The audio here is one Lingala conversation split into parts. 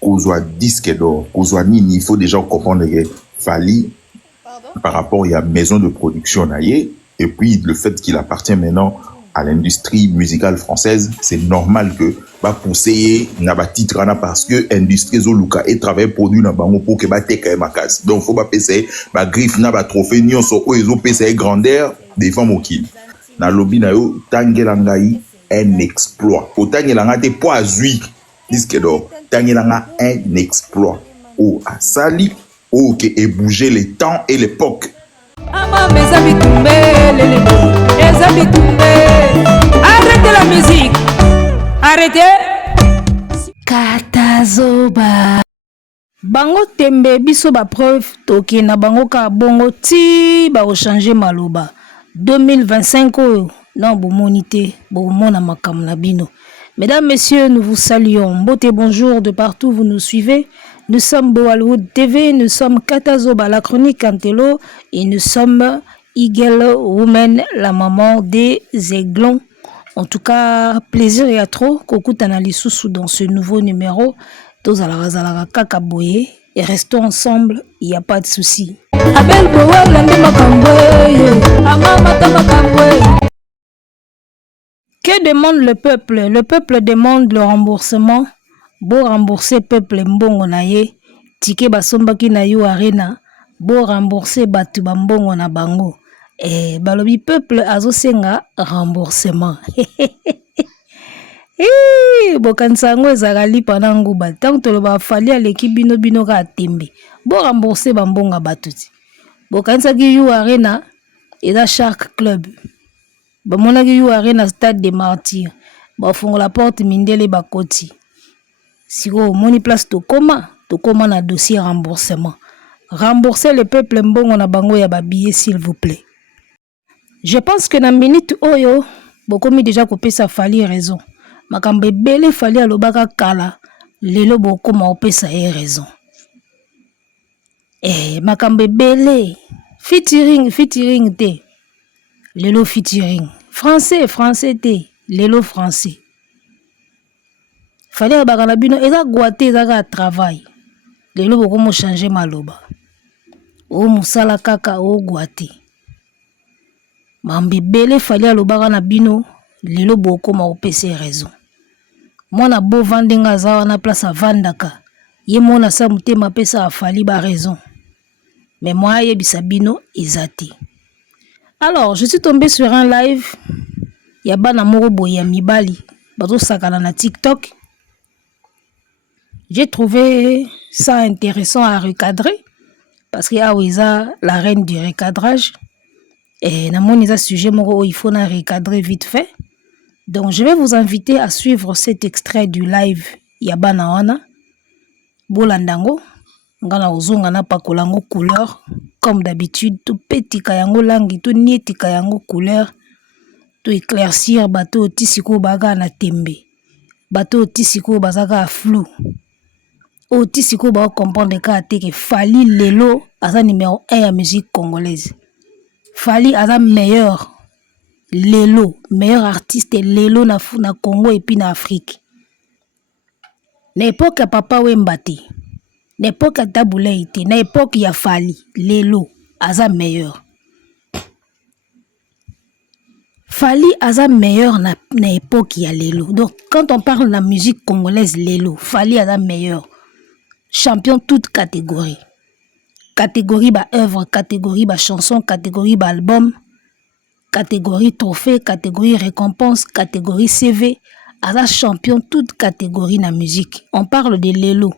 kozwa disque d'or, kozwa nini, il faut déjà comprendre que Fally, par rapport à la maison de production naïe, et puis le fait qu'il appartient maintenant à l'industrie musicale française, c'est normal que va conseiller na ba titre na parce que industrie zoluka et travail produit na bango pour que ba teka ma case. Donc faut pas pesa ba griffe na ba trophée nyonso o ezo pesa grandeur des femmes okil. Na lobby na yo tangela ngai un exploit. Otangela ngate po azui disque d'or. Tangela nga un exploit. O asali o que et bouger les temps et l'époque. Arrêtez la musique. Arrêtez. Katazoba. Bango tembe biso ba preuve toke na bango ka bongo ti ba changer maloba. 2025 non bomonité bomona makam na bino. Mesdames, messieurs, nous vous saluons. Beauté, bonjour de partout où vous nous suivez. Nous sommes Bollywood TV, nous sommes Katazoba, la chronique Antelo, et nous sommes Eagle Woman, la maman des aiglons. En tout cas, plaisir et à trop. Kokuta na lisusu dans ce nouveau numéro. Tous à la kakaboye. Et restons ensemble, il n'y a pas de souci. Que demande le peuple? Le peuple demande le remboursement. Bo rembourser peuple mbongo na ye. Tike basombaki na yo arena. Bo rembourser batu bambongo na bango. Balobi peuple azosenga remboursement. Bokansango ezaka lipa na nguba. Tant toloba Fally aleki bino bino ka tembe. Bo rembourser bambonga batuti. Bokansaki yo arena eza Shark Club. Bamonaki yo arena Stade des Martyrs. Bafungola porte mindele bakoti. Siko moni place tokoma na dossier remboursement. Rembourser le peuple mbongo na bango ya babillet s'il vous plaît. Je pense que na minute oyo bokomi déjà kopesa Fally raison. Makambe ebele Fally alobaka kala lelo bokoma opesa ye raison. Makambe ebele featuring te. Lelo featuring. Français te. Lelo français. Fally abaka na bino eza guate ezaka travail. Lelo bokomo changer maloba. O musala kaka o guate. Mambe bele Fally alobaka na bino lelo bokoma opesa raison. Mwana bo vandenga zawa na place à vandaka. Ye mona sa mutema pesa a Fally ba raison. Mais moi yebisa bino ezati. Alors, je suis tombé sur un live. Yabana moko boye ya mibali. Bazo sakana na TikTok. J'ai trouvé ça intéressant à recadrer. Parce qu'il y a la reine du recadrage. Et dans mon sujet, il faut recadrer vite fait. Donc, je vais vous inviter à suivre cet extrait du live Yabana Wana. Bolandango. Ngana ozonga na pakolango couleur. Comme d'habitude, tout petit kayango langi, tout nieti kayango couleur. Tout éclaircir bateau tisiko baga na tembe. Bateau tisiko bazaka flou. O tisiko ba comprendre ka que Fally lelo asa numéro 1 à musique congolaise. Fally asa meilleur lelo, meilleur artiste lelo na Congo et puis na Afrique. L'époque à Papa Wemba te. L'époque à Taboulé te. L'époque ya Fally lelo asa meilleur. Fally asa meilleur na époque ya lelo. Donc quand on parle de la musique congolaise lelo, Fally asa meilleur. Champion toute catégorie. Catégorie ba œuvre, catégorie ba chanson, catégorie ba album, catégorie trophée, catégorie récompense, catégorie CV. Asa champion toute catégorie na musique. On parle de lelo.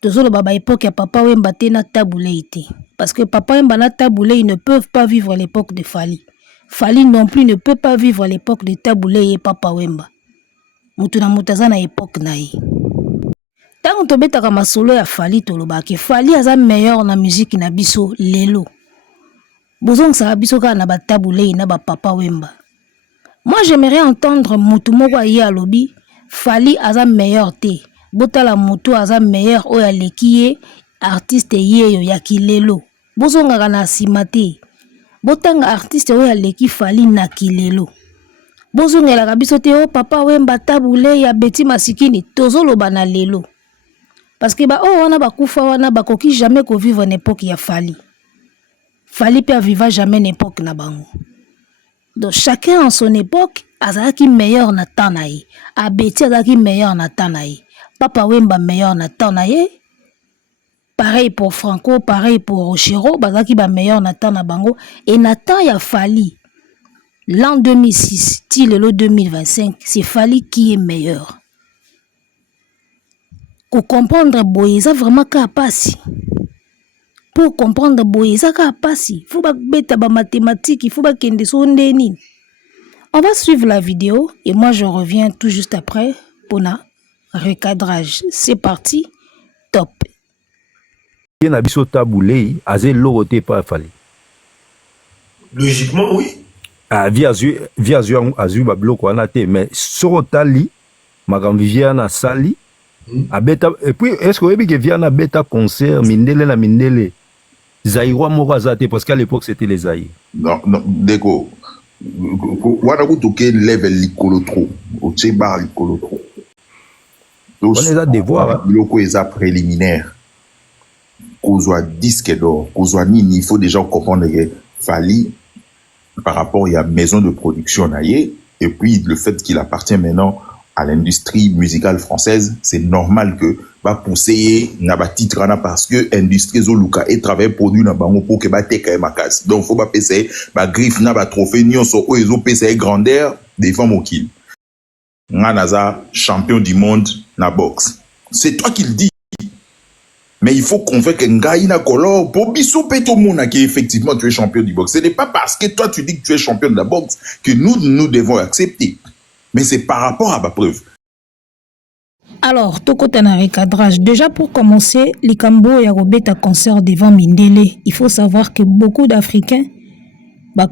Tozolo baba époque ya Papa Wemba te na Taboulé te. Parce que Papa Wemba na Taboulé, ils ne peuvent pas vivre l'époque de Fally. Fally non plus ne peut pas vivre l'époque de Taboulé et Papa Wemba. Mutuna mutaza na époque na ye. Tant que tobetaka masolo ya Fally tolobaki Fally aza meilleur na musique na biso lelo. Bozong sa biso ka na ba Taboulé na ba Papa Wemba. Moi j'aimerais entendre mutu moko ya alobi Fally aza meilleur te. Botala mutu aza meilleur oya lekiye artiste yeyo ya kilelo. Bozonga kana sima te. Botanga artiste oya leki Fally na kilelo. Bozongela biso te o Papa Wemba Taboulé ya Betty Masikini tozoloba na lelo. Parce que oh wana bakufa wana bakoki jamais ko vivre une époque ya Fally. Fally peut vivre jamais une époque na bango. Donc chacun en son époque azalaki meilleur na temps na ye. Abeti azalaki meilleur na temps na ye. Papa Wemba meilleur na temps na ye. Pareil pour Franco, pareil pour Rochero, bazalaki ba meilleur na temps na bango. Et na temps ya Fally, l'an 2006, le 2025, c'est Fally qui est meilleur. Pour comprendre boye, ça vraiment ka passi. Pour comprendre boye, ça ka passi. Faut ba beta ba mathématiques, il faut ba kende sondeni. On va suivre la vidéo et moi je reviens tout juste après pour un recadrage. C'est parti, top. Logiquement, oui. Ah, via Azu Bablo mais Sorotali, Magam Viviana Sali, a beta, et puis est-ce que Viviana beta concert, Mindele, Zaïwa Morazate, parce qu'à l'époque c'était les Zaï. Non, déco. Wanaku toke level likolo trop. Au tchebar likolo trop. On les a devoirs. Loko est préliminaire. Kozwa disque d'or. Kozwa nini, il faut déjà comprendre que Fally, par rapport à la maison de production naïe, et puis le fait qu'il appartient maintenant à l'industrie musicale française, c'est normal que va pousser na ba titre na parce que industrie zoluka et travail produit na bango pour que ba teka makas. Donc faut pas pese ba griffe na ba trophée nyonso o ezo pese grandeur devant mokil. Nganaza champion du monde na boxe. C'est toi qui le dis. Mais il faut convaincre Ngaïna Kolor pour biso peto mona que effectivement tu es champion du boxe. Ce n'est pas parce que toi tu dis que tu es champion de la boxe que nous devons accepter. Mais c'est par rapport à ma preuve. Alors, tout côté un recadrage. Déjà pour commencer, Likambo et Robeta concert devant Mindele. Il faut savoir que beaucoup d'Africains,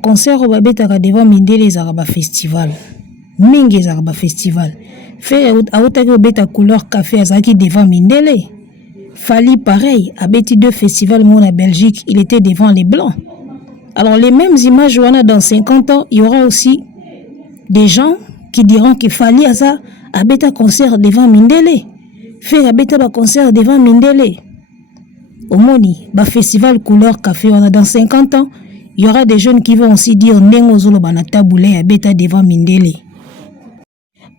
concert Robeta devant Mindele Zaraba Festival. Mingi Zaraba Festival. Fait Aotaki Robeta couleur café Azaki devant Mindele. Fally pareil, à Betty 2 Festival Mona Belgique, il était devant les Blancs. Alors les mêmes images, dans 50 ans, il y aura aussi des gens qui diront que Fally a bêta concert devant Mindele. Fait a bêta concert devant Mindele. Au Moni, festival couleur café, dans 50 ans, il y aura des jeunes qui vont aussi dire Nengo Zolo Banata Boulé a bêta devant Mindele.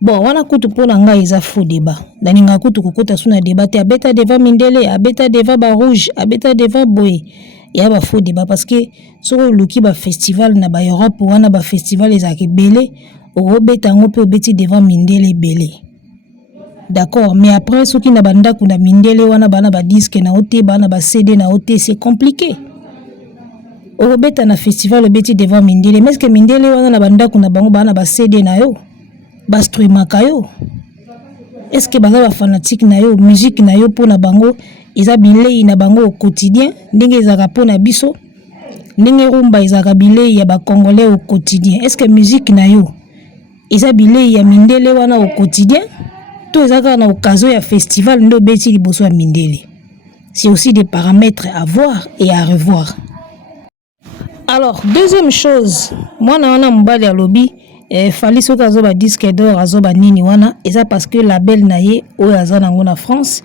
Bon, wana kutu pona nga isa faux débat. Daninga kutu kukuta suna débat a bêta devant Mindele, a bêta devant ba rouge, a bêta devant boy. Il y a ba faux débat parce que sur le qui ba festival na ba Europe wana ba festival ezaki belé. Robeta ngope obeti devant Mindele belé. D'accord, mais après ceux qui na banda kuna Mindele wana bana ba disque na ote bana ba CD na ote, c'est compliqué. Robeta na festival obeti devant Mindele, mais est-ce que Mindele wana na banda kuna bango bana ba CD na yo? Ba streamer kayo? Est-ce que baza ba fanatique na yo, musique na yo pona bango, isa bilei na bango au quotidien, ndenge ezaka pona biso? Ndenge rumba ezaka bilei ya ba congolais au quotidien. Est-ce que musique na yo isa bilei ya Mindele wana au quotidien? To ezaka na occasion ya festival ndo beti liboso ya Mindele. C'est aussi des paramètres à voir et à revoir. Alors, deuxième chose, moi na wana mbali ya lobby, Fally soka azoba disque d'or azoba nini wana, eza parce que label na ye oyo aza nango na France,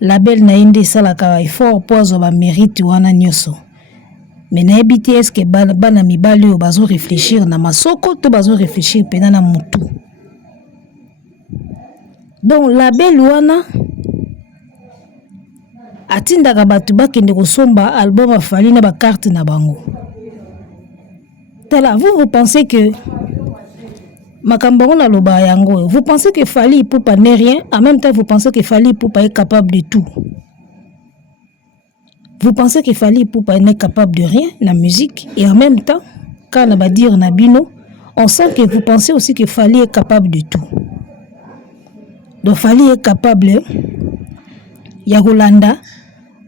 label na ye nde esalaka effort po azoba mérite wana nyonso. Mais na ebiti est-ce que bana mibali oyo bazo réfléchir na masoko to bazo réfléchir pena na mutu. Donc label wana atindaka batu bakende kosomba album ya Fally na ba carte na bango. Tala, vous pensez que Makambo na loba yango, vous pensez que Fally Ipupa n'est rien, en même temps vous pensez que Fally Ipupa est capable de tout. Vous pensez que Fally Ipupa n'est capable de rien, la musique, et en même temps, quand on va dire Nabino, on sent que vous pensez aussi que Fally est capable de tout. Donc Fally est capable, ya Rolanda,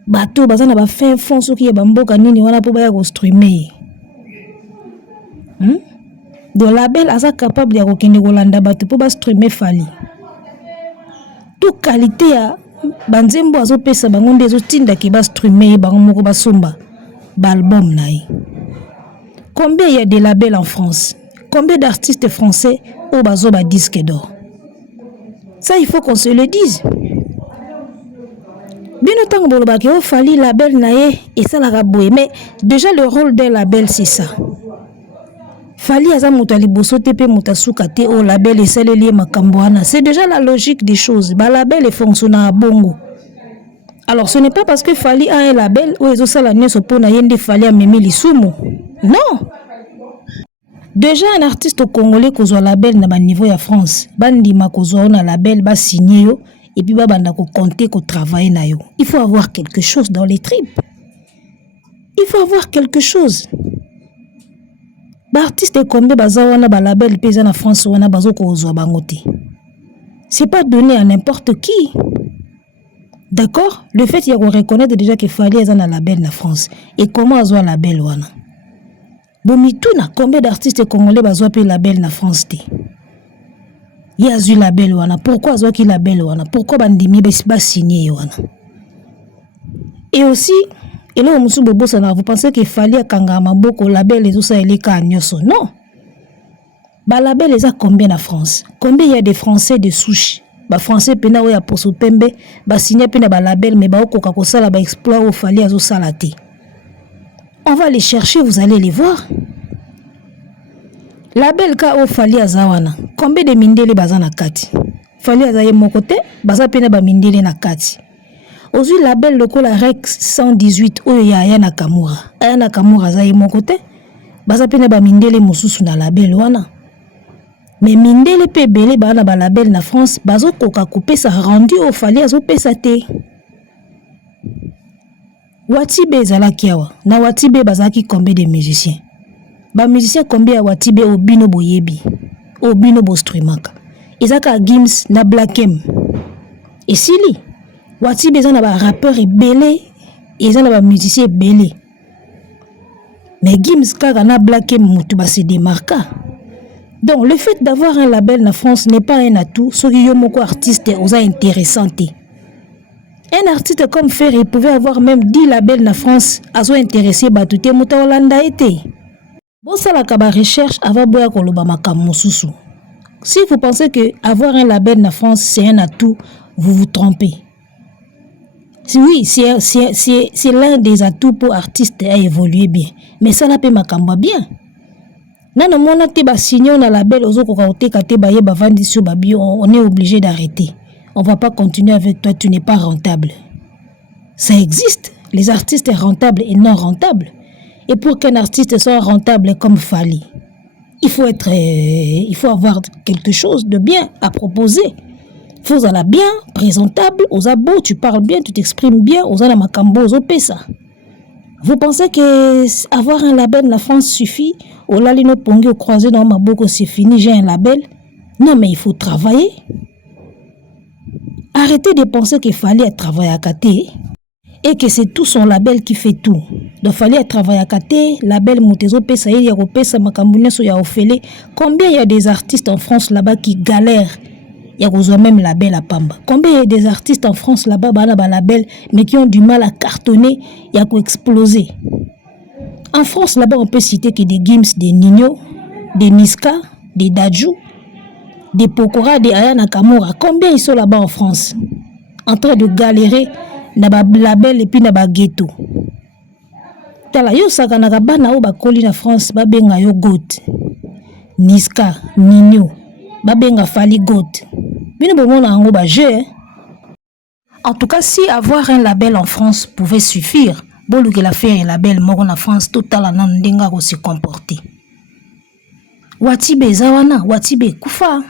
bateau, bazana ba fin fond, ce qui est bamboka nini, wana po ba ya go streamer. Donc label asa capable ya kokende kolanda bato po ba streamer Fally. Toute qualité ya banzembo azo pesa bango ndezo tinda ki ba streamer bango moko ba somba ba album na ye. Combien il y a de labels en France? Combien d'artistes français au bazo ba disque d'or? Ça il faut qu'on se le dise. Bino tango bolobaki o Fally label na ye et ça la boye, mais déjà le rôle d'un label c'est ça. Fally aza muta liboso te pe muta suka te au label et ça lié makambo wana. C'est déjà la logique des choses. Ba label est fonctionne à bongo. Alors ce n'est pas parce que Fally a un label ou ezo sala nyoso pona yende Fally a memi lisumu. Non. Déjà un artiste congolais kozwa label na ba niveau ya France, bandima kozwa na label ba signé yo et puis ba banda ko compter ko travailler na yo. Il faut avoir quelque chose dans les tripes. Il faut avoir quelque chose. Ba artiste combien baza wana ba label pesa na France wana bazo kozwa bango te. C'est pas donné à n'importe qui. D'accord? Le fait qu'il y a reconnaître déjà que Fally est un label na France. Et comment azwa label wana? Bomituna, combien d'artistes congolais bazwa pe label na France te? Il y a eu label wana. Pourquoi azwa ki label wana? Pourquoi bandimi ba signé wana? Et aussi, et là musu bobosa na vous pensez que Fally a kanga maboko label et tout ça eleka nyoso? Non. Ba label les a combien na France? Combien il y a des Français de souche? Ba Français pena oya poso pembe, ba signé pena ba label mais ba okoka ko sala ba exploit au Fally azo sala te. On va les chercher, vous allez les voir. Label ka o Fally azawana. Combien de mindele baza na kati? Fally azaye mokote, baza pena ba mindele na kati. Ozu label lokola Rex 118 oyo ya Aya Nakamura. Aya Nakamura azaye mokote, baza pena ba mindele mosusu na label wana. Mais mindele pe belé bana ba label na France, bazo koka couper sa rendu au Fally azo pesa te. Watibe ezalaki awa na Watibe bazaki combien de musiciens? Ba musiciens combien ya Watibe obino boyebi, obino bostrumaka. Ezaka Gims na Black M. Et sili Watibe ezana ba rappeur ebele, ezana ba musicien ebele. Mais Gims kaka na Black M mutu ba se démarka. Donc le fait d'avoir un label na France n'est pas un atout, soki yo moko artiste oza intéressante. Un artiste comme Ferry pouvait avoir même 10 labels en France, azo intéressé batouté muta Hollanda été. Bon ça la kaba recherche avant boya koloba makamususu. Si vous pensez que avoir un label en France c'est un atout, vous vous trompez. Oui, c'est l'un des atouts pour artistes à évoluer bien, mais ça n'a pas makamba bien. Nana mona te ba signé na label ozo ko ka te ba ye ba vandi sur babi, on est obligé d'arrêter. On va pas continuer avec toi, tu n'es pas rentable. Ça existe, les artistes rentables et non rentables. Et pour qu'un artiste soit rentable comme Fally, il faut avoir quelque chose de bien à proposer. Il faut être bien, présentable, aux abos, tu parles bien, tu t'exprimes bien, aux makambo, aux opesa. Vous pensez que avoir un label la France suffit? Au lalino pongi au croisé dans ma boucle, c'est fini, j'ai un label. Non, mais il faut travailler. Arrêtez de penser qu'il fallait travailler à côté et que c'est tout son label qui fait tout. Donc, il fallait travailler à côté, label Moutezo Pesa, Pesa, Makambuneso, Yaofele. Combien il y a des artistes en France là-bas qui galèrent? Il y a même label à Pamba. Combien il y a des artistes en France là-bas, label, mais qui ont du mal à cartonner, il y a qu'à exploser. En France là-bas, on peut citer que des Gims, des Nino, des Niska, des Dadju, des Pokora, des Aya Nakamura. Combien ils sont là-bas en France? En train de galérer dans le label et puis dans le ghetto. Tala yo sakanaka bana o bakoli na France babenga yo goat. Niska, Nino, babenga Fally goat. Bino bomona ango ba jeu. En tout cas, si avoir un label en France pouvait suffire, bolu que la faire un label moko na France total na ndenga ko se comporter. Watibe zawana, Watibe kufa.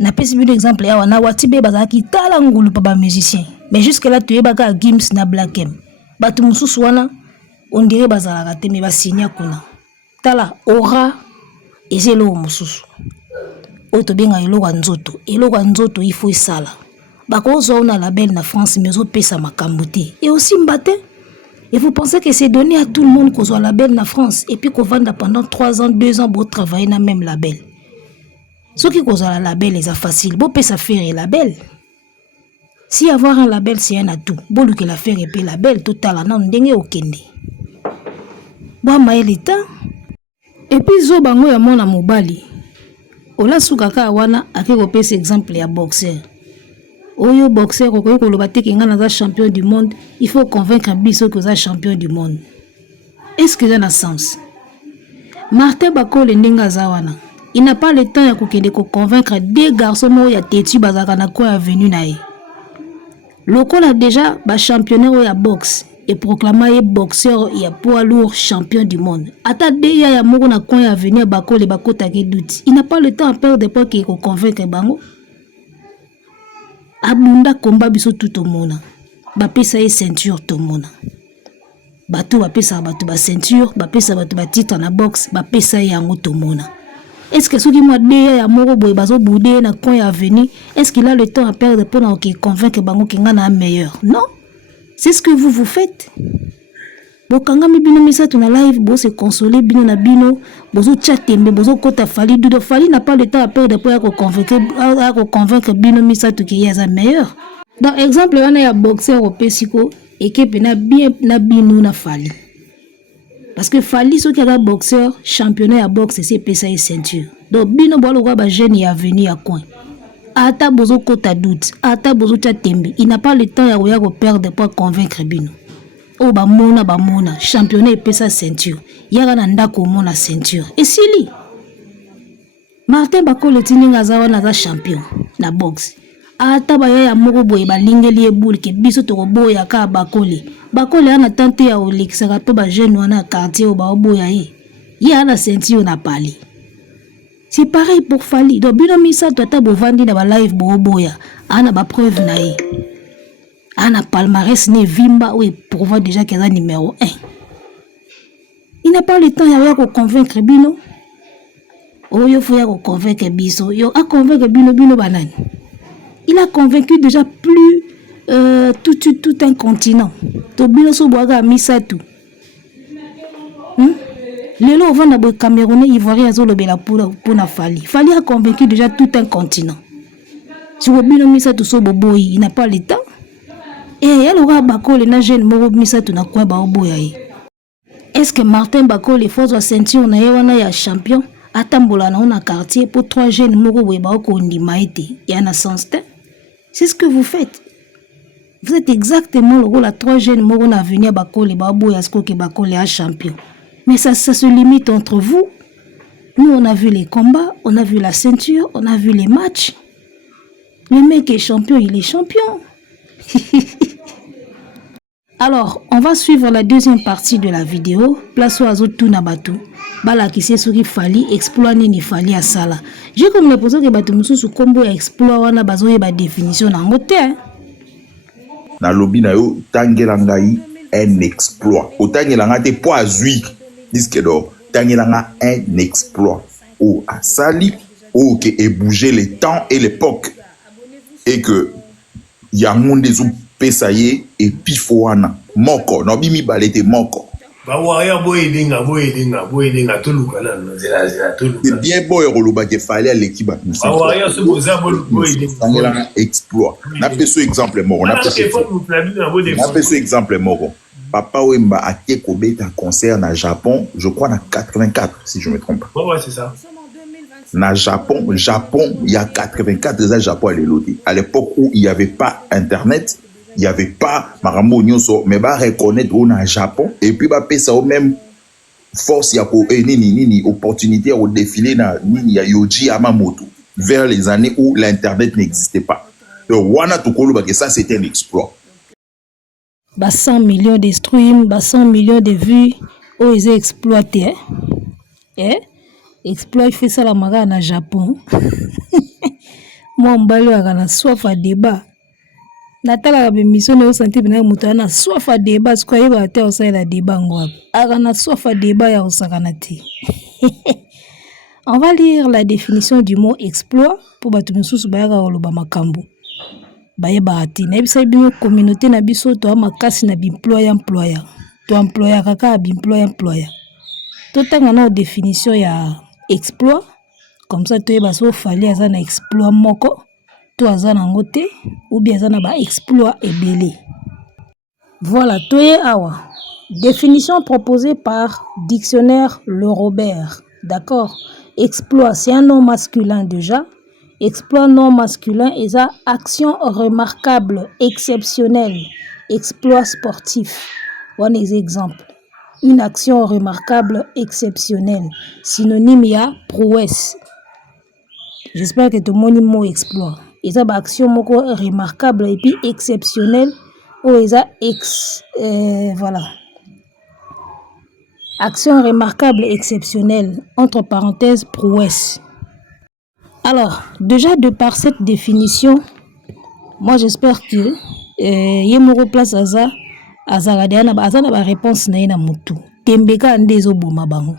Na pesi un exemple ya wana Watibe bazaki tala ngulu pa ba musicien. Mais jusque là tu ebaka Gims na Black M. Batu mususu wana on dirait bazalaka te me ba signer kuna. Tala aura ezelo mususu. Oto benga eloko nzoto. Eloko nzoto il faut sala. Bako zo na label na France mais zo pesa makambo te. Et aussi mbate. Et vous pensez que c'est donné à tout le monde qu'on soit label na France et puis qu'on vende pendant 3 ans, 2 ans pour travailler dans le même label. Ceux qui causent la label, c'est facile. Bon, peut ça faire un label. Si avoir un label, c'est un atout. Bon, que la faire et label, total, non, n'engue okende. Bon, ma l'état. Et puis, zo bango ya mona mobali. Ola sukaka wana, ake kopesa exemple ya boxer. Oyo boxeur okoki koloba te ke nga naza champion du monde, il faut convaincre biso que oza champion du monde. Est-ce que ça a sens? Martin Bakole ndenge aza wana, il n'a pas le temps ya kokende ko convaincre deux garçons mo ya tetu bazaka na ko avenue na ye. Lokola déjà ba championnat ya boxe et proclamé boxeur ya poids lourd champion du monde. Ata deya ya moko na coin avenue Bakole bakota ke doute. Il n'a pas le temps à perdre pour que ko convaincre bango. Abunda combat biso tout au monde. Bapesa ye ceinture tout mona. Bato bapesa bato ba ceinture, bapesa bato ba titre na boxe, bapesa yango tout mona. Est-ce que ceux qui m'ont dit ya moko boy bazo boudé na coin avenue, est-ce qu'il a le temps à perdre pour convaincre bango que ngana meilleur? Non. C'est ce que vous faites. Bokanga mi bino misa tuna live bo se consoler bino na bino, bozo chatembe bozo kota Fally Doudo. Fally n'a pas le temps à perdre pour convaincre bino misa to ki yaza meilleur. Dans exemple wana ya boxeur au Pesiko équipe na bien na bino na Fally. Parce que Fally so ki a boxeur championnat ya boxe c'est pesa et ceinture. Donc bino bolo kwa ba jeune ya venir à coin. Ata bozo kota doute, ata bozo chatembe, il n'a pas le temps ya perdre pour convaincre bino. Oh ba mona championnat et pesa ceinture. Yaka na ndako mona ceinture. Et sili Martin Bakole tininga zawa na champion na boxe. Ata ba ya moko boye ba lingeli e boule ke biso to boya ka Bakole. Bakole ana tante ya olekisa pe ba jeune wana quartier o ba boya ye. Ya na ceinture na pali. C'est pareil pour Fally. Donc bino misa to ta bo vandi na ba live bo boya. Ana ba preuve na ye. Ana palmarès ne vimba ou prouve déjà qu'elle est numéro 1. Il n'a pas le temps de convaincre bino. Oh, il faut convaincre biso. Yo a convaincre bino banane. Il a convaincu déjà plus tout un continent. To bino so boaga misa tout. Lelo vend na Camerounais Ivoirien zo lobela pour na Fally. Fally a convaincu déjà tout un continent. Si vous bino misa tout so boboyi, il n'a pas le temps. Et alors Bakole na jeune moko misa tuna kwa ba oboya ye. Est-ce que Martin Bakole faut sa ceinture na ye wana ya champion atambola na na quartier pour trois jeunes moko we ba ko ndima ete ya na sens te? C'est ce que vous faites. Vous êtes exactement le rôle à trois jeunes moko na venir Bakole ba oboya ce que Bakole a champion. Mais ça se limite entre vous. Nous on a vu les combats, on a vu la ceinture, on a vu les matchs. Le mec est champion, il est champion. Alors, on va suivre la deuxième partie de la vidéo. Place au azotu na batu. Bala qui sait ce qu'il fallait exploit ni fallait à sala. J'ai comme l'impression que batu musu sous combo exploit wana bazo ba définition na ngote. Na lobby na yo tangelangai un exploit. O tangelanga te po azui disque d'or. Tangelanga un exploit. O asali o que est bougé les temps et l'époque et que ya monde zo pesaye et pifoana moko no bimi balete moko ba waya boyedinga toluka na zela toluka c'est bien boy roloba ke fallait l'équipe ba waya so boza boyedinga exploit na peso exemple moko na peso exemple moko Papa Wemba a été kobeta concert na Japon je crois na 84 si je me trompe pas. Ouais c'est ça. Na Japon, il y a 84 ans, Japon est loti. À l'époque où il n'y avait pas Internet, il n'y avait pas Marambo Nyonso, mais bah reconnaître où na Japon et puis bah ça au même force ya ko nini opportunité au défilé na nini ya Yoji Yamamoto vers les années où l'internet n'existait pas. Donc wana tokolo ba que ça c'était un exploit. Bah 100 millions de streams, bah 100 millions de vues, oh ils ont exploité exploit il fait ça la maga na Japon. Moi mbalo akana soif à débat. Natala ba mission na santé bina muto na soif à débat ce quoi yeba te osala la débat ngwa. Akana soif à débat ya osakana ti. On va lire la définition du mot exploit pour batu mususu ba ya oloba makambo. Bayeba ati na bisa bino communauté na biso to makasi na employeur. To employeur kaka employeur. Totanga na définition ya exploit comme ça tu es so fallait azana exploit moko to azana ngote ou bien azana ba exploit ebele. Voilà tu es awa définition proposée par dictionnaire Le Robert. D'accord, exploit c'est un nom masculin déjà exploit non masculin et ça action remarquable, exceptionnelle, exploit sportif. Voilà les exemples. Une action remarquable, exceptionnelle. Synonyme, il y a prouesse. J'espère que tout le monde mot exploit. Et ça, action remarquable et puis exceptionnelle. Ou voilà. Action remarquable, exceptionnelle. Entre parenthèses, prouesse. Alors, déjà de par cette définition, moi j'espère que Yemoro place Aza Azaradeana ba réponse na mutu. Tembeka ndezo boma bango.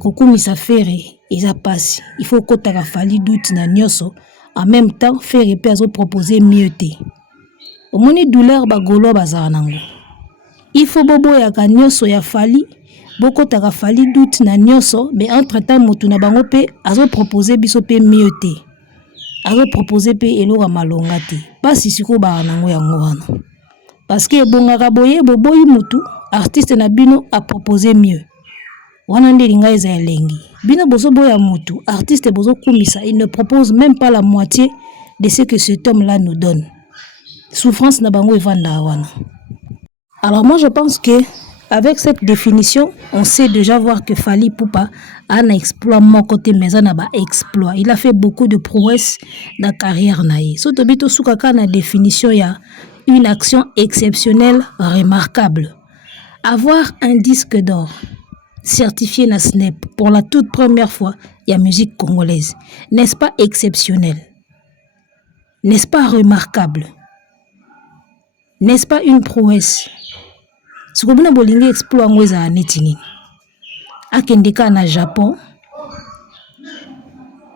Kokumi sa fere eza passe. Il faut que ta fali doute na nyoso. En même temps, faire et peso proposer mieux te. Au moni douleur ba golo bazara nango. Il faut bobo ya ka nyoso ya fali. Boko ta fali doute na nyoso, mais entre temps mutu na bango pe azo proposer biso pe mieux te. Azo proposer pe elora malonga te. Pas si siko ba nango yango wana. Parce que bongaka boye boboyi mutu artiste na bino a proposer mieux. Wana ndelinga eza elengi. Bino bozo boya mutu artiste bozo kumisa, il ne propose même pas la moitié de ce que cet homme-là nous donne. Souffrance na bango evanda wana. Alors moi je pense que avec cette définition, on sait déjà voir que Fally Ipupa a un exploit mon côté mais un exploit. Il a fait beaucoup de prouesses dans la carrière naïe. So tobito sukaka na définition il y a une action exceptionnelle remarquable. Avoir un disque d'or certifié na SNEP pour la toute première fois, il y a musique congolaise. N'est-ce pas exceptionnel? N'est-ce pas remarquable? N'est-ce pas une prouesse? Ce que vous avez exploit à Netini. Akendeka na Japon.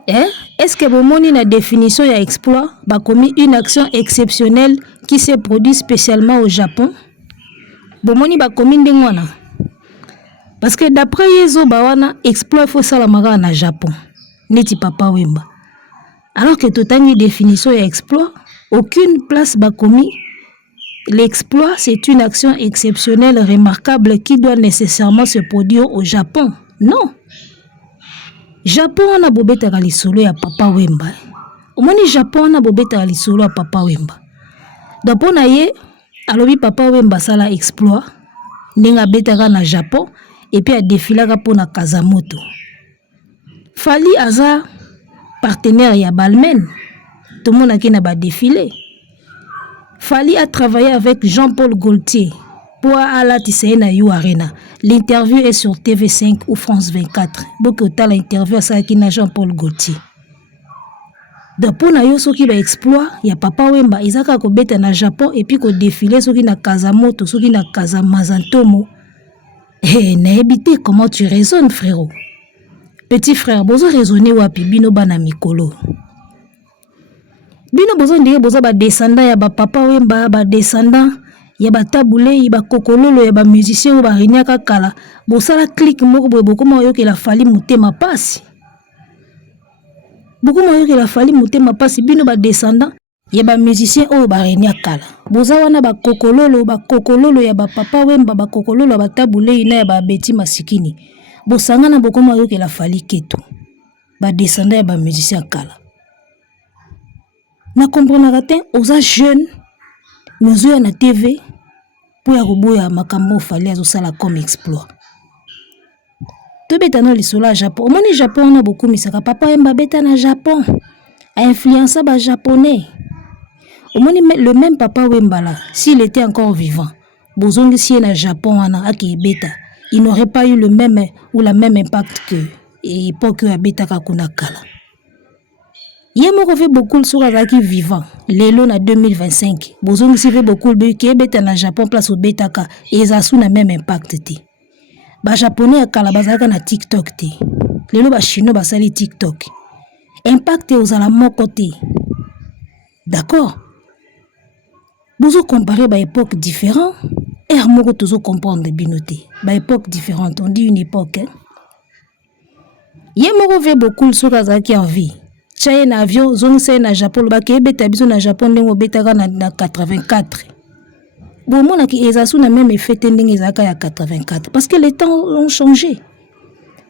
Est-ce que vous avez une définition de exploit? Commis une action exceptionnelle qui se produit spécialement au Japon? Vous avez commis des mois. Parce que d'après Yezo Bawana, exploit faut salamara na Japon. Neti Papa Wemba. Alors que tout une définition d'exploit, aucune place commis. L'exploit, c'est une action exceptionnelle, remarquable qui doit nécessairement se produire au Japon. Non. Japon, on a bobeta lisolo ya Papa Wemba. Au moins, Japon, on a bobeta lisolo ya Papa Wemba. Donc, on a yé, alobi Papa Wemba sala exploit, n'enga betaka na Japon, et puis a défilé pour na Kazamoto. Fally aza partenaire ya Balmain. Tout le monde a qui n'a pas défilé. Fally a travaillé avec Jean-Paul Gaultier pour Ala Tisséna You Arena. L'interview est sur TV5 ou France 24. Beaucoup de l'interview à ça qui n'a Jean-Paul Gaultier. Donc pour na yo soki ba exploit, ya Papa Wemba izaka ko beta na Japon et puis ko défilé soki na Kazamoto, soki na Kazamazantomo. Na ebité comment tu raisonnes frérot? Petit frère, bozo raisonner wapi bino bana mikolo. Bino bozo ndiye bozo ba descendant ya ba Papa Wemba, ba descendant ya ba Tabule, ya ba Kokololo, ya ba musicien ba Reniaka kala. Bosala click moko boye bokoma yo ke la Fally mutema pasi. Bokoma yo ke la Fally mutema pasi bino ba descendant ya ba musicien o ba Reniaka kala. Boza wana ba Kokololo ya ba Papa Wemba, ba Kokololo ba Tabule ina ya ba Beti Masikini. Bosangana bokoma yo ke la Fally keto. Ba descendant ya ba musicien kala. Na comprendre que oza jeune nous na TV pour ya koboya makambo Fally azosala comme exploit. To beta na lisolo ya Japon. Omoni Japon na beaucoup misaka Papa Wemba beta na Japon. A influencé ba japonais. Omoni le même Papa Wemba là, s'il était encore vivant, bozongi si na Japon wana aki beta, il n'aurait pas eu le même ou la même impact que époque ya beta ka kuna kala. Yemoko fait beaucoup sur Azaki vivant. Lelo na 2025. Bozong si fait beaucoup de qui beta na Japon place au betaka et Zasu na même impact te. Ba japonais akala bazaka na TikTok te. Lelo ba chinois basali TikTok. Impact aux ala moko te. D'accord? Bozo comparer ba époque différente. Et moko tozo comprendre binoté. Ba époque différente, on dit une époque. Yemoko fait beaucoup sur Azaki en vie. Chaye na avion, zone se na Japon, le baké beta biso na Japon ndenge betaka na 84. Bon, mon aki ezasu na même effet ndenge ezaka ya 84 parce que les temps ont changé.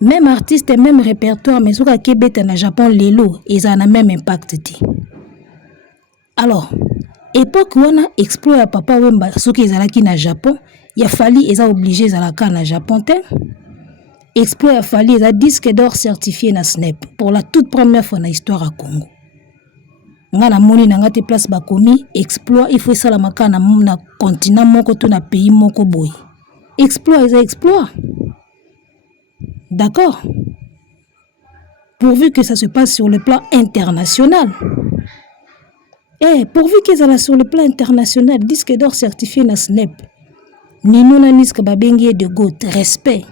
même artiste même répertoire mais soka kebeta na Japon lelo eza na même impact ti. Alors époque wana exploit ya Papa Wemba soki ezalaki na Japon ya Fally eza obligé ezalaka na Japon te. Exploit ya Fally eza disque d'or certifié na SNEP pour la toute première fois na histoire à Congo. Nga na moni na ngate place bakomi exploit il faut salamaka na continent moko to na pays moko boy. Exploit eza exploit. D'accord? Pourvu que ça se passe sur le plan international. Pourvu que ça soit sur le plan international, disque d'or certifié na SNEP. Nino na niska babengi de goat, respect.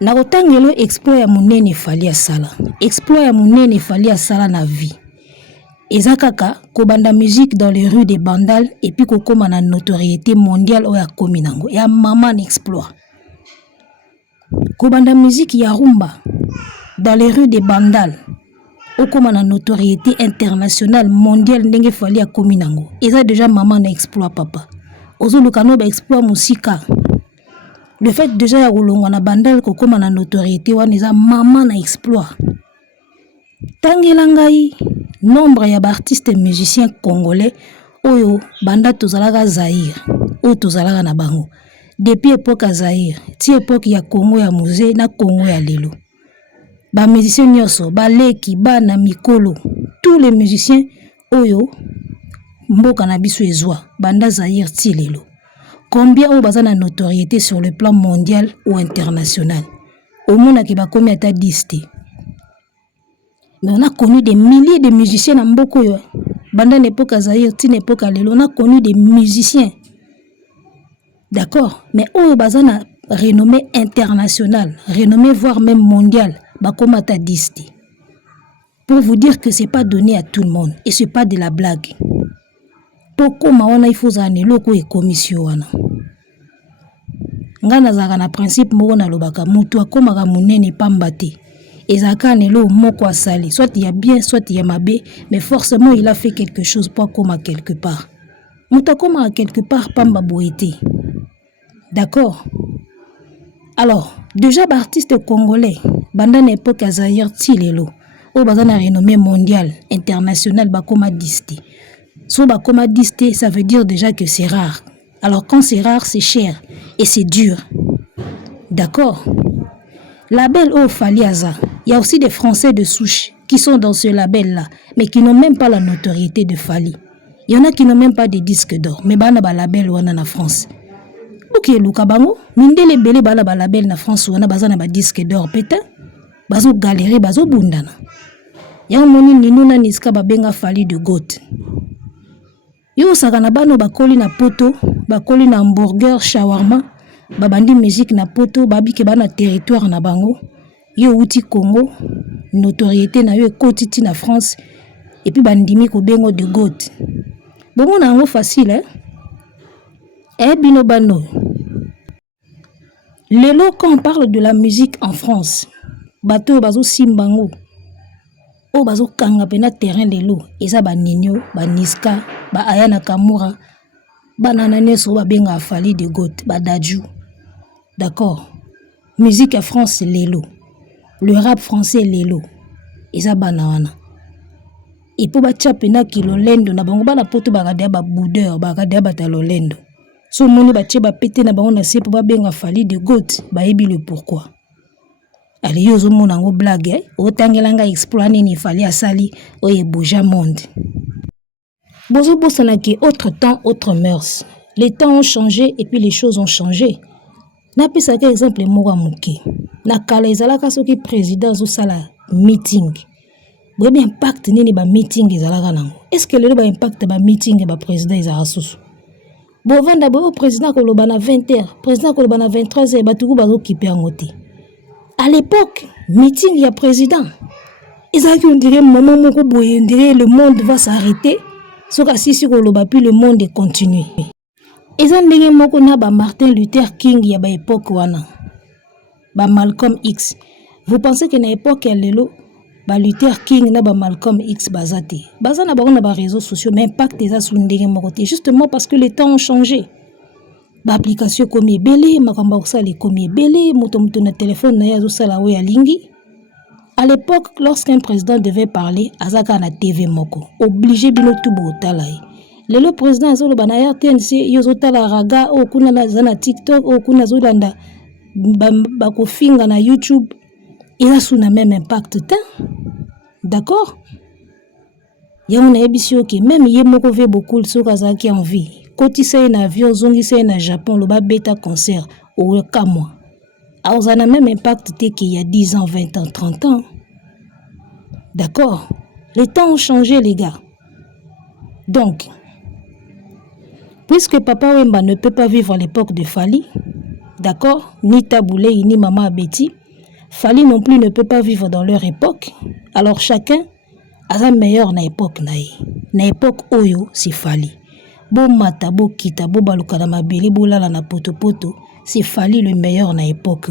Na kotangelo exploit ya munene Fally asala. Exploit ya munene Fally asala na vie. Eza kaka kobanda musique dans les rues des Bandal et puis kokoma na notoriété mondiale oya komi nango. Ya maman exploit. Kobanda musique ya rumba dans les rues des Bandal. Okoma na notoriété internationale mondiale ndenge Fally ya komi nango. Eza déjà maman na exploit papa. Ozo lukano ba exploit musika. Le fait déjà ya kolongwa na Bandal kokoma na notoriété wana eza maman na exploit. Tangela ngai nombre ya artistes et musiciens congolais oyo banda tozalaka Zaïre oyo tozalaka na bango depuis époque ya Zaïre ti époque ya Congo ya musée na Congo ya lelo ba musiciens nyonso baleki bana mikolo tous les musiciens oyo mboka na biso ezwa banda Zaïre ti lelo combien oyo baza na notoriété sur le plan mondial ou international omona ki bakomi ata 10 te. Mais on a connu des milliers de musiciens dans Mboko. Pendant l'époque à Zaïre, tin époque à Lelo, on a connu des musiciens. D'accord? Mais au bazana renommée internationale, renommée voire même mondiale, bakomata disti. Pour vous dire que c'est pas donné à tout le monde et c'est pas de la blague. Poko maona il faut zane loko et commission wana. Ngana zaka na principe moko na lobaka mutu akomaka munene pambate. Ezaka nelo moko asali, soit il y a bien, soit il y a mabe, mais forcément il a fait quelque chose pour comme quelque part. Muta comme quelque part pamba boité. D'accord? Alors, déjà artiste congolais, pendant l'époque à Zaïre Tilelo, au bazana renommée mondiale, internationale, bakoma disté. So bakoma disté, ça veut dire déjà que c'est rare. Alors quand c'est rare, c'est cher et c'est dur. D'accord? Label au Fally Aza. Il y a aussi des Français de souche qui sont dans ce label-là, mais qui n'ont même pas la notoriété de Fally. Il y en a qui n'ont même pas de disques d'or, mais bana ba label wana na France. Ok, Luka bango, mindele belé bala ba label na France wana bazana ba disque d'or peta, bazo galerie bazo bundana. Ya moni ninuna niska babenga Fally de goat. Yo sakana bano bakoli na poto, bakoli na hamburger, shawarma, babandi musique na poto, babike bana territoire na bango. Yo uti Congo, notoriété na yo ekotiti na France, et puis bandimi ko bengo de goat. Bon, na ngo facile, bino bano. Lelo, quand on parle de la musique en France, bato bazo simbango, o bazo kanga pena terrain lelo, eza ba Ninyo, ba Niska, ba Ayana Kamura, ba nanane so ba benga Fally de goat, ba Dadju. D'accord? Musique à France lelo. Le rap français lelo. Eza banawana. Et pour batia pena kilolendo na bango bana poto bagadia ba boudeur, bagadia ba talolendo. So moni batia ba pété na bango na se pour ba benga Fally de goat, ba yebi le pourquoi. Allez yozo mona ngo blague, o tangelanga exploit ni Fally asali oye boja monde. Bozo bosana ki autre temps, autre mœurs. Les temps ont changé et puis les choses ont changé. Na pesa ka exemple moko muke. Na kala ezalaka soki président zo sala meeting. Bo bien impact nini ba meeting ezalaka nango. Est-ce que le ba impact ba meeting ba président ezala susu? Bo vanda bo président ko loba na 20h, président ko loba na 23h batuku bazo kiper ngote. À l'époque, meeting ya président. Ezalaki on dirait moment moko boye, on dirait le monde va s'arrêter. Soka sisi ko loba puis le monde continue. Eza ndenge moko na ba Martin Luther King ya ba époque wana. Ba Malcolm X. Vous pensez que na époque ya lelo ba Luther King na ba Malcolm X bazate. Bazana ba on a ba réseaux sociaux mais impact eza sur ndenge moko te justement parce que les temps ont changé. application comme ebele makamba osala comme ebele moto na téléphone na yazo sala we alingi. À l'époque, lorsqu'un président devait parler, azaka na TV moko, obligé bino tubo otala. Le président azolo bana RTNC yozotala raga o kuna na TikTok o kuna zolanda bakofinga na YouTube, il a sous le même impact d'accord. Ya on a ebisio que même ye moko ve beaucoup so kazaki en vie. Kotisa na avion zongisa na Japon le ba beta concert au kamwa. Alors ça a même impact qu'il y a 10 ans, 20 ans, 30 ans. D'accord. Les temps ont changé les gars. Donc puisque Papa Wemba ne peut pas vivre à l'époque de Fally, d'accord, ni Taboulé ni Maman Abeti, Fally non plus ne peut pas vivre dans leur époque. Alors chacun a sa meilleure na époque naïe. Na époque oyo si Fally. Bo mata bo kita bo baluka na mabili bo lala na poto poto, c'est Fally le meilleur na époque.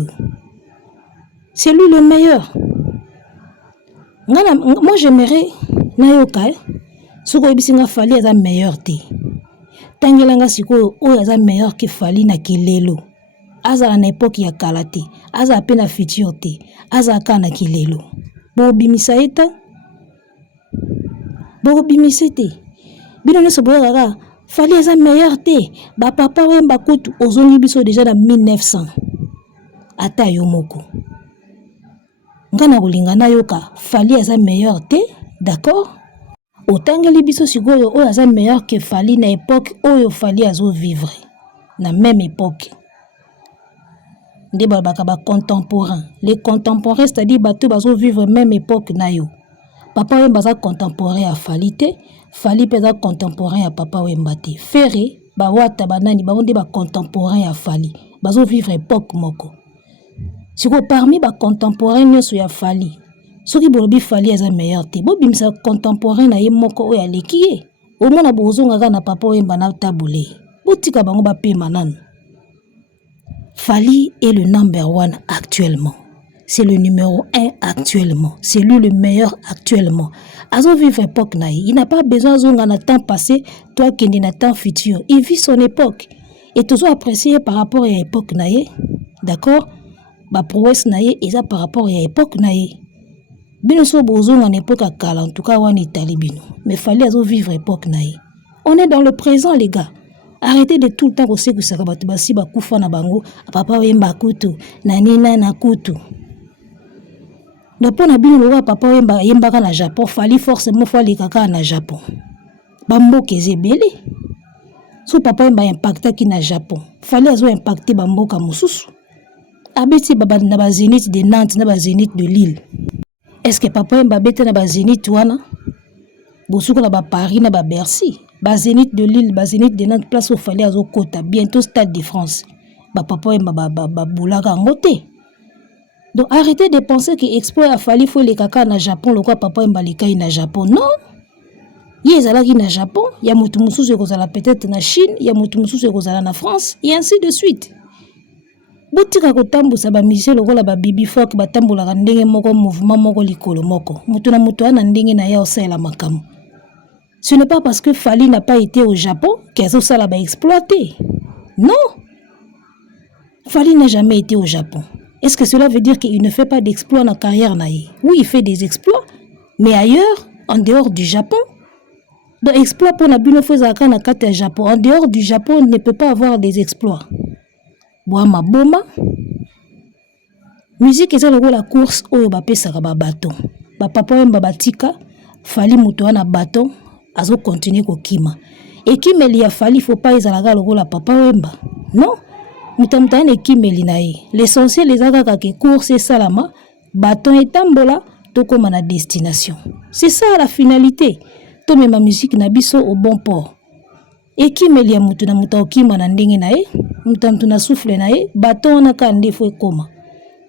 C'est lui le meilleur. Moi j'aimerais na yoka soko ebisinga Fally a meilleur té. Tangelanga siko oyo aza meilleur que Fally na kilelo. Aza na époque ya kalate, aza pe na futur te, aza kana kilelo. Bo bimisa eta. Bo bimisa te. Bino ne soboya kaka Fally aza meilleur te. Ba Papa Wemba kutu ozongi biso déjà na 1900. Ata yo moko. Ngana kolinga na yoka Fally aza meilleur te, d'accord? Otangeli biso sikoyo oyo aza meilleur que Fally na époque oyo Fally azo vivre na même époque. Nde babaka ba contemporain. Les contemporains c'est-à-dire bato bazo vivre même époque na yo. Papa Wemba za contemporain à Fally te, Fally peza contemporain à Papa Wemba te. Ferré ba wata banani ba onde ba contemporain à Fally. Bazo vivre époque moko. Siko parmi ba contemporain nyoso ya Fally. Soki bolobi Fally aza meilleur te. Bo bimisa contemporain na ye moko oyo aleki ye. Au mona bozonga na Papa Wemba na Taboulé. Botika bango ba pema nanu. Fally est le number one actuellement. C'est le numéro 1 actuellement. C'est lui le meilleur actuellement. Azo vivre époque naïe. Il n'a pas besoin zonga na temps passé, toi qui n'es na temps futur. Il vit son époque. Et toujours apprécié par rapport à l'époque naïe. D'accord? Ba prouesse naïe, et ça par rapport à l'époque naïe. Bino so bozonga na époque à Kala, en tout cas wan Italie bino. Mais Fally azo vivre époque naïe. On est dans le présent les gars. Arrêtez de tout le temps aussi que ça va te basi ba kufa na bango, Papa Wemba kutu, nanina na kutu. Donc, pour na Papa Wemba yembaka na Japon, Fally forcément Fally kaka na Japon. Bamboka ezebele. So Papa Wemba impacta ki na Japon. Fally azo impacté bamboka mosusu. Abeti baba na ba Zénith de Nantes na ba Zénith de Lille. Est-ce que Papa Wemba beta na ba Zénith wana? Bosuko na ba Paris na ba Bercy. Ba Zénith de Lille, ba Zénith de Nantes place au Fally azo kota bientôt Stade de France. Ba Papa Wemba ba boulaka ngote. Donc arrêtez de penser que exploit a Fally faut les kaka na Japon, le quoi Papa Wemba les kai na Japon. Non. Yezalaki na Japon, ya mutu mususu ekozala peut-être na Chine, ya mutu mususu ekozala na France, et ainsi de suite. Botika kotambusa ba Michel lokola ba Bibi Fok batambolaka ndenge moko mouvement moko likolo moko. Mutu na mutu ana ndenge na ya osala makamu. Ce n'est pas parce que Fally n'a pas été au Japon qu'elle osala ba exploité. Non. Fally n'a jamais été au Japon. Est-ce que cela veut dire qu'il ne fait pas d'exploits dans la carrière naïe? Oui, il fait des exploits, mais ailleurs, en dehors du Japon. Donc, exploit pour Nabino Fozaka na kata Japon. En dehors du Japon, on ne peut pas avoir des exploits. Boama Boma. Musique est la course où ba pesaka ba baton. Ba Papa Wemba batika, Fally muto na baton, azo continuer ko kima. Et kimeli ya Fally faut pas ezalaga lokola Papa Wemba. Non. Mutamtane kimeli na ye. L'essentiel les aga ke course et salama, baton et tambola, toko mana destination. C'est ça la finalité. To me ma musique na biso au bon port. Et kimeli ya mutu na muta okima na ndenge na ye, mutamtu na souffle na ye, baton na kande fo koma.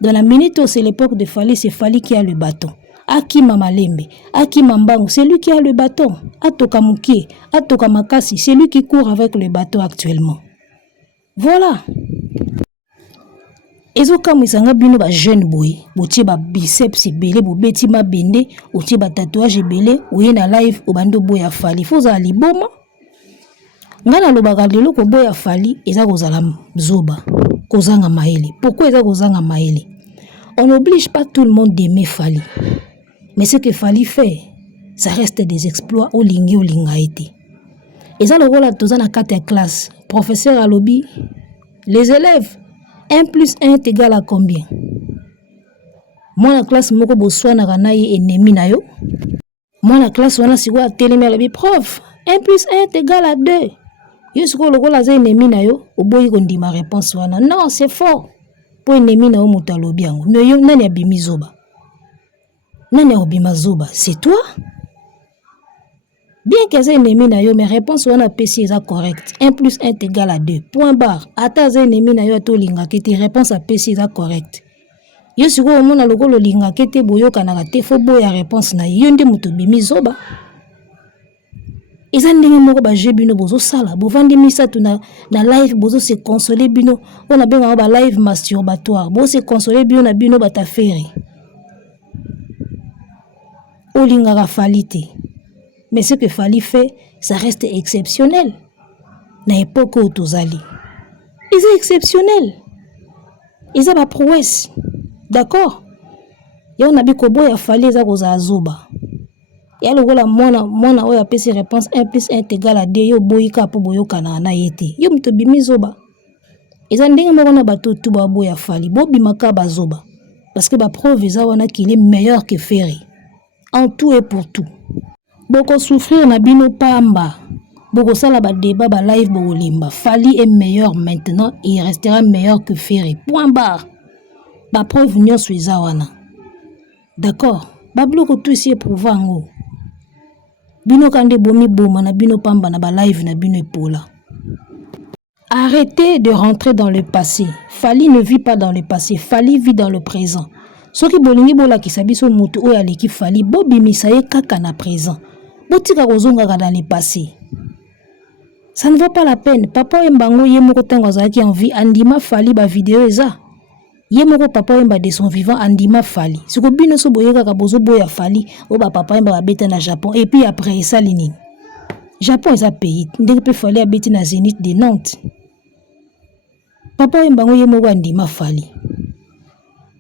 Dans la minute où c'est l'époque de Fally, c'est Fally qui a le bâton. Akima Malembe, Akima Mbangu, c'est lui qui a le bâton. Atoka Mukie, Atoka Makasi, c'est lui qui court avec le bâton actuellement. Voilà. Ezoka mwisanga bino ba jeune boy, botie ba biceps belé, bo beti ma bende, otie ba tatouage belé, oye na live obando boy ya Fally. Faut za liboma. Ngana lobaka lelo ko boya Fally eza kozala zoba kozanga maele. Pourquoi eza kozanga maele? On n'oblige pas tout le monde d'aimer Fally. Mais ce que Fally fait, ça reste des exploits au lingi au lingaïté. Eza le rôle à toza na 4 classe. Professeur alobi, les élèves 1 + 1 est égal à combien? Moi la classe moko boswana kana ye ennemi na yo. Moi la classe wana siko a telemi alobi prof 1 + 1 est égal à 2. Yo siko lokola za ennemi na yo oboyi ko ndima réponse wana. Non, c'est faux. Po ennemi na yo moto alobi yango. Mais yo nani abimi zoba? Nani abima zoba? C'est toi? Bien que ça ennemi na yo, mais réponse wana pesi eza correct. 1 + 1 est égal à 2. Point barre. Ata za ennemi na yo to linga kete réponse a pesi eza correct. Yo siko omona lokolo linga kete boyoka na te fo boya réponse na yo nde moto bimi zoba. Eza ndenge moko ba je bino bozo sala, bo vandi misatu na live bozo se consoler bino, on a benga ba live masturbatoire, bo se consoler bino na bino batafere. Olinga Fally te. Mais ce que Fally fait, ça reste exceptionnel. Na époque où tozali. C'est exceptionnel. Ils ont prouesse. D'accord? Ya on a biko boya Fally za koza zoba. Ya lokola mona oya pesi réponse 1 + 1 est égal à 2 yo boyika po boyoka na yete. Yo mto bimi zoba. Eza ndenge moko na bato tu ba boya Fally. Bo bimaka ba zoba. Parce que ba preuve eza wana qu'il est meilleur que Ferry. En tout et pour tout. Boko souffrir na bino pamba. Boko sala ba débat ba live boko limba. Fally est meilleur maintenant et il restera meilleur que Ferry. Point barre. Ba preuve nyonso eza wana. D'accord? Ba bloko tout ici éprouvango. Bino kande bomi boma na bino pamba na ba live na bino epola. Arrêtez de rentrer dans le passé. Fally ne vit pas dans le passé. Fally vit dans le présent. Soki bolingi bola kisabiso mutu oya leki Fally bobimisa ye kaka na présent. Botika kozonga dans le passé. Ça ne vaut pas la peine. Papa Mbango ye moko tango azaki en vie andima Fally ba vidéo eza. Ye moko papa Mba de son vivant andima Fally. Siko bino so boyeka ka bozo boya Fally o ba papa Mba beta na Japon et puis après ça lini. Japon eza pays. Ndenge pe Fally abeti na Zénith de Nantes. Papa Mbango ye moko andima Fally.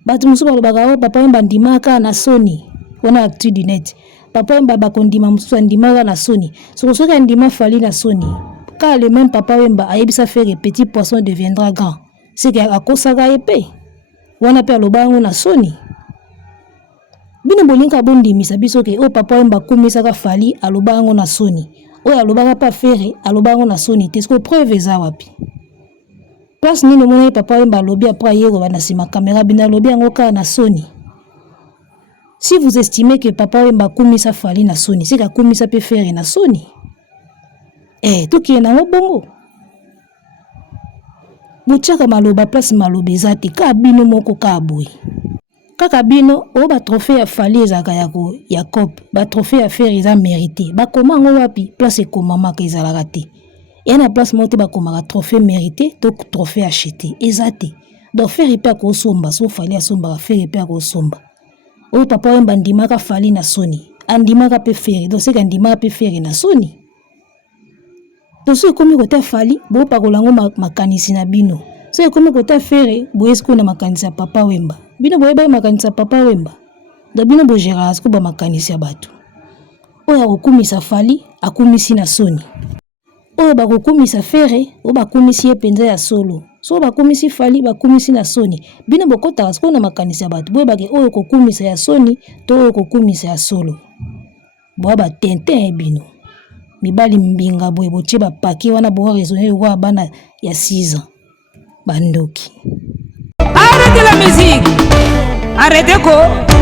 Batu musu balobaka o papa Mba ndimaka na Sony. Wana actu du net. Papa Mba bakondima musu andimaka na Sony. Soko soki andima Fally na Sony. Car le même papa Mba ayebisa faire petit poisson deviendra grand. C'est qu'il a kosaka épée. Wana pe alobango na Sony. Bino bolinka bondimisa biso ke o papa Mba kumisaka Fally alobango na Sony. O alobaka pa Ferry alobango na Sony. Tesko preuve eza wapi? Place nini mona papa Mba lobi après yego bana sima caméra bina lobi ngoka na Sony. Si vous estimez que papa Mba kumisa Fally na Sony, c'est ka kumisa pe Ferry na Sony. Tout qui est na bongo. Bouchaka maloba place malobe zati ka bino moko ka boy. Kaka bino o ba trophée ya Fally ezaka ya cop, ba trophée ya Ferry za mérité. Ba koma ngo wapi place ekomama ka ezalaka te. Et na place moto ba koma trophée mérité to trophée acheté ezate. Donc Ferry pe ko somba so Fally asomba Ferry pe ko somba. O papa Mba ndimaka Fally na Sony. Andimaka pe Ferry, donc c'est qu'andimaka pe Ferry na Sony. Donc c'est comme côté Fally, bo pakolango makanisi na bino. C'est comme côté Ferry, bo esko na makanisi papa Wemba. Bino bo eba makanisi papa Wemba. Donc bino bo gérard esko ba makanisi ya bato. Oya okumisa Fally, akumisi na Sony. Oya ba kokumisa Ferry, o ba kumisi epenza ya solo. So ba kumisi Fally, ba kumisi na Sony. Bino bo kota esko na makanisi ya bato. Bo eba ke oyo kokumisa ya Sony, to oyo kokumisa ya solo. Bo ba tintin bino. Mibali mbinga boye boche ba paki wana bo raisonner wa bana ya 6 ans. Bandoki. Arrêtez la musique. Arrêtez quoi?